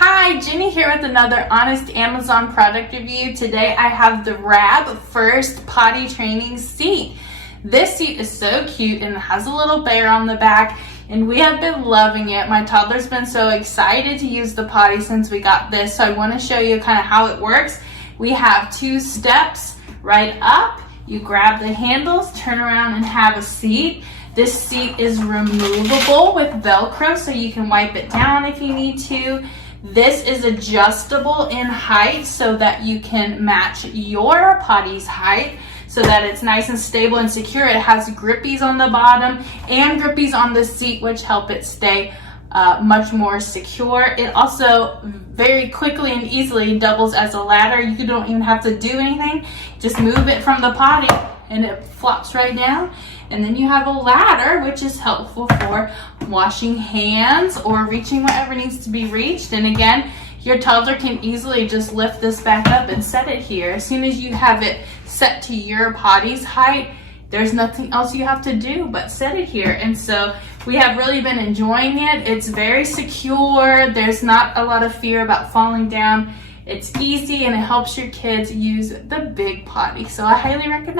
Hi, Jenny here with another honest Amazon product review. Today I have the Rab First Potty Training Seat. This seat is so cute and it has a little bear on the back and we have been loving it. My toddler's been so excited to use the potty since we got this, so I want to show you kind of how it works. We have 2 steps right up. You grab the handles, turn around and have a seat. This seat is removable with Velcro so you can wipe it down if you need to. This is adjustable in height so that you can match your potty's height so that it's nice and stable and secure. It has grippies on the bottom and grippies on the seat which help it stay much more secure. It also very quickly and easily doubles as a ladder. You don't even have to do anything. Just move it from the potty and it flops right down. And then you have a ladder, which is helpful for washing hands or reaching whatever needs to be reached. And again, your toddler can easily just lift this back up and set it here. As soon as you have it set to your potty's height, there's nothing else you have to do but set it here. And so we have really been enjoying it. It's very secure. There's not a lot of fear about falling down. It's easy and it helps your kids use the big potty. So I highly recommend it.